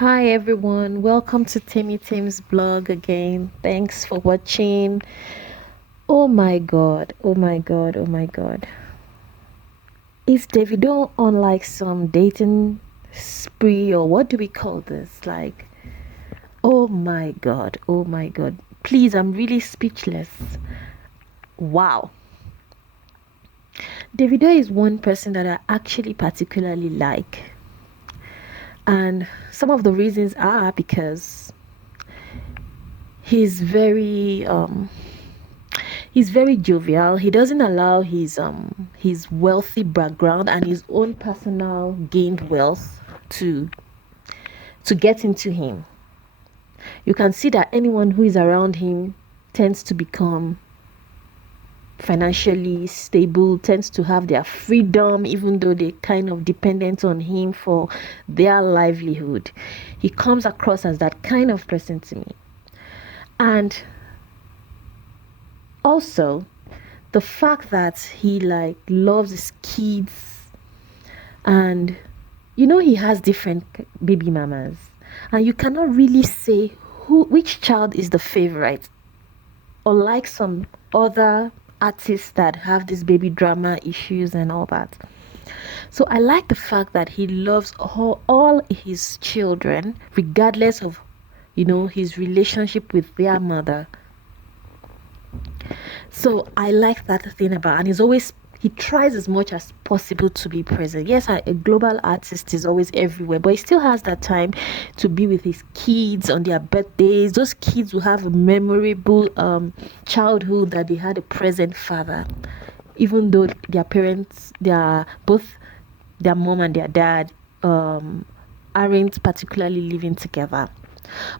Hi everyone, welcome to Timmy Tim's blog again. Thanks for watching. Oh my god, oh my god, oh my god. Is Davido on like some dating spree or what do we call this? Like, oh my god, oh my god. Please, I'm really speechless. Wow. Davido is one person that I actually particularly like. And some of the reasons are because he's very he's very jovial. He doesn't allow his wealthy background and his own personal gained wealth to get into him. You can see that anyone who is around him tends to become financially stable, tends to have their freedom, even though they're kind of dependent on him for their livelihood. He comes across as that kind of person to me. And also the fact that he like loves his kids, and he has different baby mamas, and you cannot really say which child is the favorite, unlike some other artists that have this baby drama issues and all that. So I like the fact that he loves all his children regardless of his relationship with their mother. So I like that thing about, and he tries as much as possible to be present. Yes, a global artist is always everywhere, but he still has that time to be with his kids on their birthdays. Those kids will have a memorable childhood, that they had a present father, even though their parents, both their mom and their dad aren't particularly living together.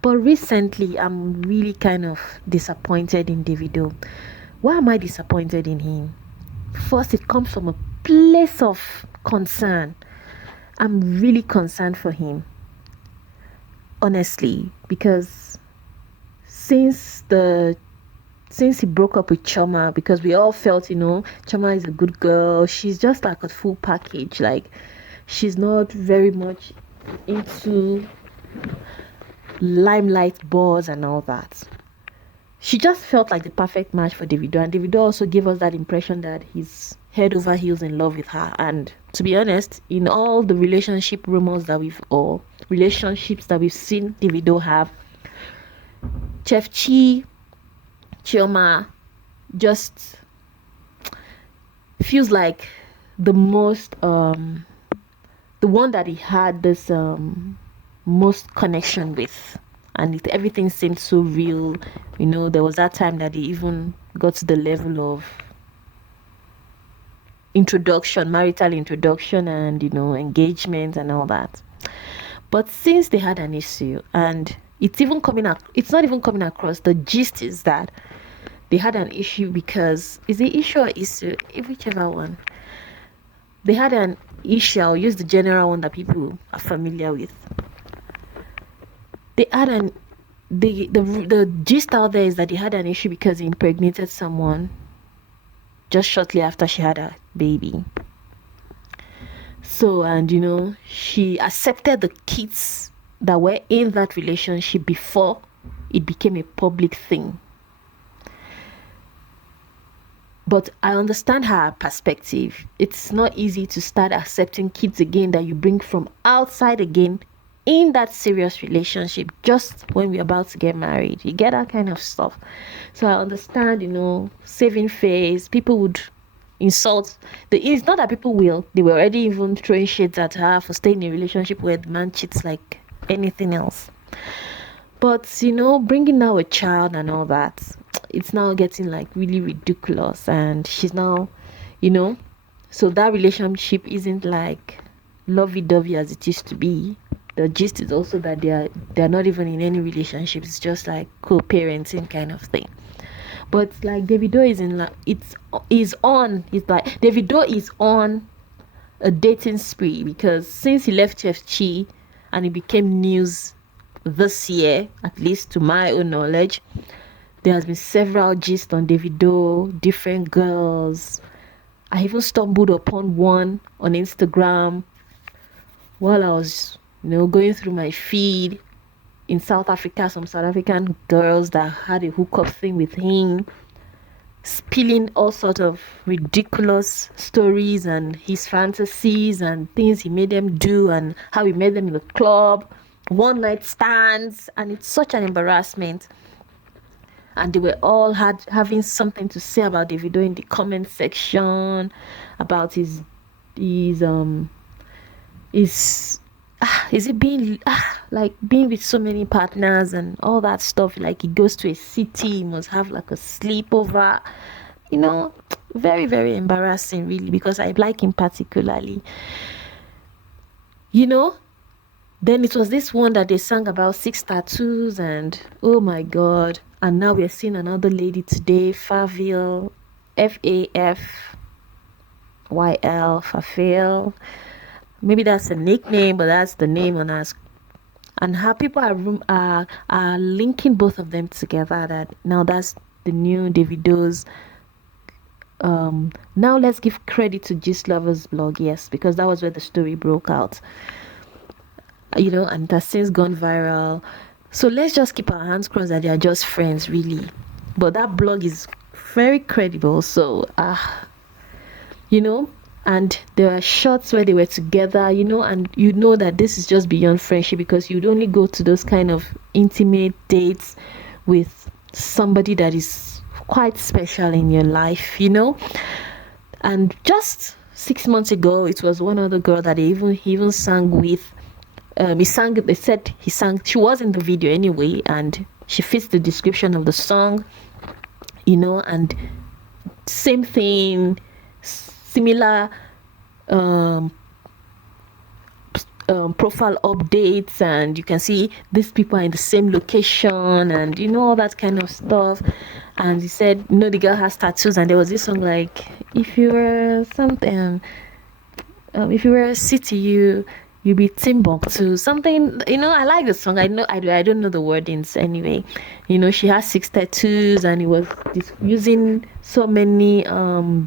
But recently, I'm really kind of disappointed in Davido. Why am I disappointed in him? First, it comes from a place of concern. I'm really concerned for him, honestly, because since he broke up with Choma, because we all felt, Choma is a good girl. She's just like a full package. Like, she's not very much into limelight buzz and all that. She just felt like the perfect match for Davido, and Davido also gave us that impression that he's head over heels in love with her. And to be honest, in all the relationships that we've seen Davido have, Chef Chi, Chioma just feels like the most the one that he had this most connection with, and everything seemed so real. There was that time that he even got to the level of marital introduction, and engagement and all that. But since they had an issue, and it's not even coming across, the gist is that they had an issue. Because is the issue or issue, whichever one, they had an issue. I'll use the general one that people are familiar with. They had the gist out there is that he had an issue because he impregnated someone just shortly after she had a baby. So, and she accepted the kids that were in that relationship before it became a public thing. But I understand her perspective. It's not easy to start accepting kids again that you bring from outside again in that serious relationship just when we're about to get married. You get that kind of stuff. So I understand, saving face, people would insult. It's not that people will. They were already even throwing shades at her for staying in a relationship where the man cheats like anything else. But, bringing now a child and all that, it's now getting like really ridiculous. And she's now, so that relationship isn't like lovey-dovey as it used to be. The gist is also that they're not even in any relationship. It's just like co-parenting kind of thing. But like Davido Davido is on a dating spree, because since he left Chef Chi and he became news this year, at least to my own knowledge, there has been several gists on Davido, different girls. I even stumbled upon one on Instagram while I was going through my feed in South Africa, some South African girls that had a hookup thing with him, spilling all sorts of ridiculous stories and his fantasies and things he made them do and how he made them in the club, one night stands, and it's such an embarrassment. And they were all having something to say about Davido in the comment section, about his is it being like being with so many partners and all that stuff. Like he goes to a city, he must have like a sleepover, very, very embarrassing, really, because I like him particularly. Then it was this one that they sang about 6 tattoos, and oh my god. And now we're seeing another lady today, Faville, Fafyl, Fafil. Maybe that's a nickname, but that's the name on us. And how people are linking both of them together. That now that's the new Davido's. Now let's give credit to Gist Lovers blog, yes, because that was where the story broke out. And it has since gone viral. So let's just keep our hands crossed that they are just friends, really. But that blog is very credible. So, and there are shots where they were together, and that this is just beyond friendship, because you'd only go to those kind of intimate dates with somebody that is quite special in your life, And just 6 months ago, it was one other girl that he even sang with. They said he sang, she was in the video anyway, and she fits the description of the song, and same thing, similar profile updates, and you can see these people are in the same location, and all that kind of stuff. And he said, the girl has tattoos, and there was this song like, if you were something, if you were a city, you be Timbuktu, something. I like the song. I don't know the wordings anyway. She has 6 tattoos, and it was using so many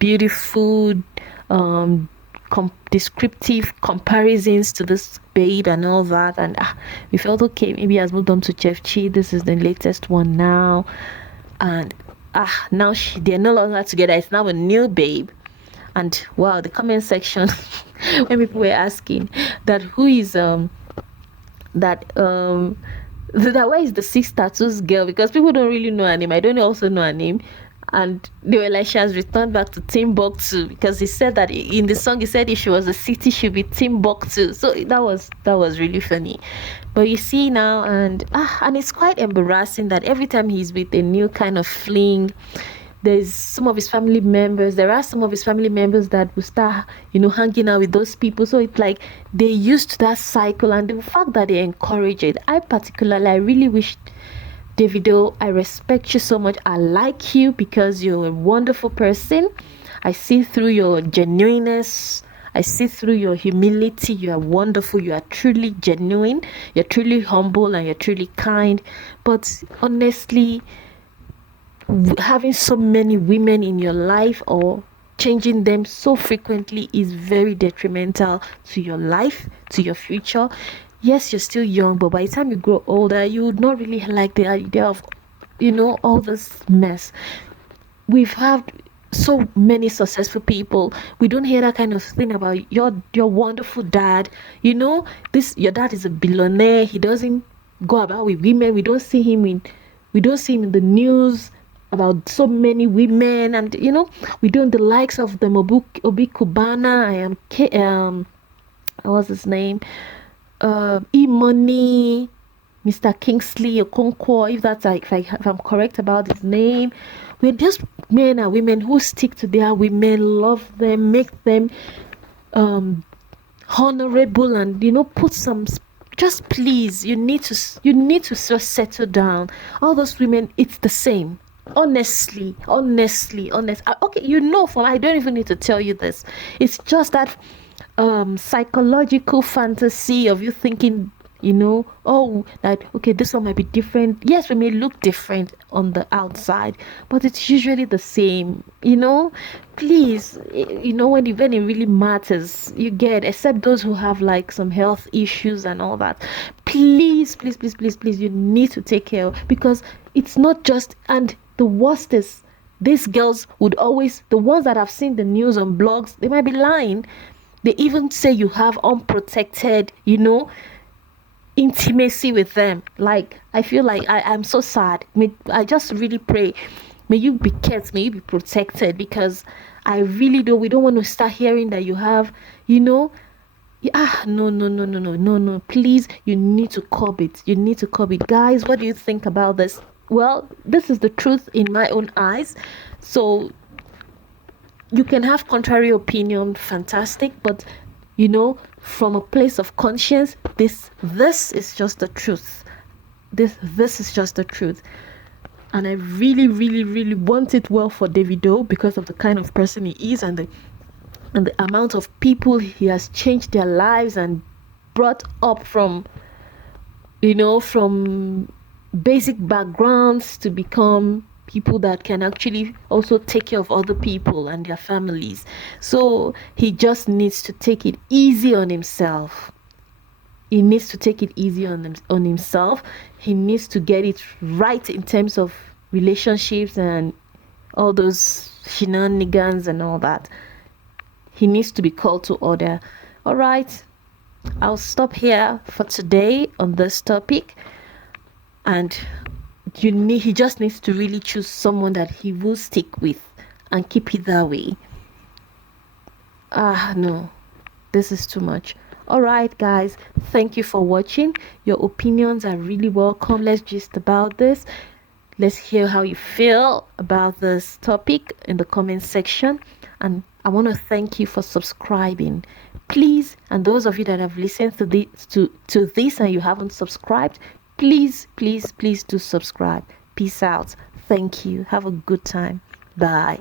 beautiful descriptive comparisons to this babe and all that. And we felt okay, maybe he has moved on to Chef Chi. This is the latest one now, and now they're no longer together. It's now a new babe. And wow, the comment section when people were asking that who is that where is the 6 tattoos girl, because people don't really know her name. I don't also know her name. And they were like, she has returned back to Timbuktu, because he said that in the song, he said if she was a city, she'd be Timbuktu. So that was really funny. But you see now, and it's quite embarrassing that every time he's with a new kind of fling, there are some of his family members that will start, hanging out with those people. So it's like they're used to that cycle, and the fact that they encourage it. I really wish, Davido, I respect you so much. I like you because you're a wonderful person. I see through your genuineness. I see through your humility. You are wonderful. You are truly genuine. You're truly humble, and you're truly kind. But honestly, having so many women in your life or changing them so frequently is very detrimental to your life, to your future. Yes, you're still young, but by the time you grow older, you would not really like the idea of, all this mess. We've had so many successful people. We don't hear that kind of thing about your wonderful dad. Your dad is a billionaire. He doesn't go about with women. We don't see him in the news about so many women, and we don't the likes of the Obi Kubana. What's his name? E-Money, Mr. Kingsley Okonkwo, if I'm correct about his name. We're just men and women who stick to their women, love them, make them honorable, and put some. Just please, you need to just settle down. All those women, it's the same. Honestly. Okay, for I don't even need to tell you this. It's just that psychological fantasy of you thinking, oh, that okay, this one might be different. Yes, we may look different on the outside, but it's usually the same. Please, when it really matters, you get, except those who have like some health issues and all that. Please, please, please, please, please, you need to take care because it's not just. And the worst is, these girls would always, the ones that have seen the news on blogs, they might be lying. They even say you have unprotected, intimacy with them. Like, I feel like I'm so sad. I just really pray, may you be kept, may you be protected, because I really don't, we don't want to start hearing that you have, no, no, no, no, no, no, no, no. Please, you need to curb it. You need to curb it. Guys, what do you think about this? Well, this is the truth in my own eyes. So you can have contrary opinion, fantastic, but from a place of conscience, this is just the truth. This is just the truth. And I really, really, really want it well for Davido, because of the kind of person he is, and the amount of people he has changed their lives and brought up from basic backgrounds to become people that can actually also take care of other people and their families. So he just needs to take it easy on himself. He needs to take it easy on himself. He needs to get it right in terms of relationships and all those shenanigans and all that. He needs to be called to order. All right, I'll stop here for today on this topic. And he just needs to really choose someone that he will stick with and keep it that way. No, this is too much. All right, guys, thank you for watching. Your opinions are really welcome. Let's gist about this. Let's hear how you feel about this topic in the comment section. And I want to thank you for subscribing. Please, and those of you that have listened to this and you haven't subscribed, please, please, please do subscribe. Peace out. Thank you. Have a good time. Bye.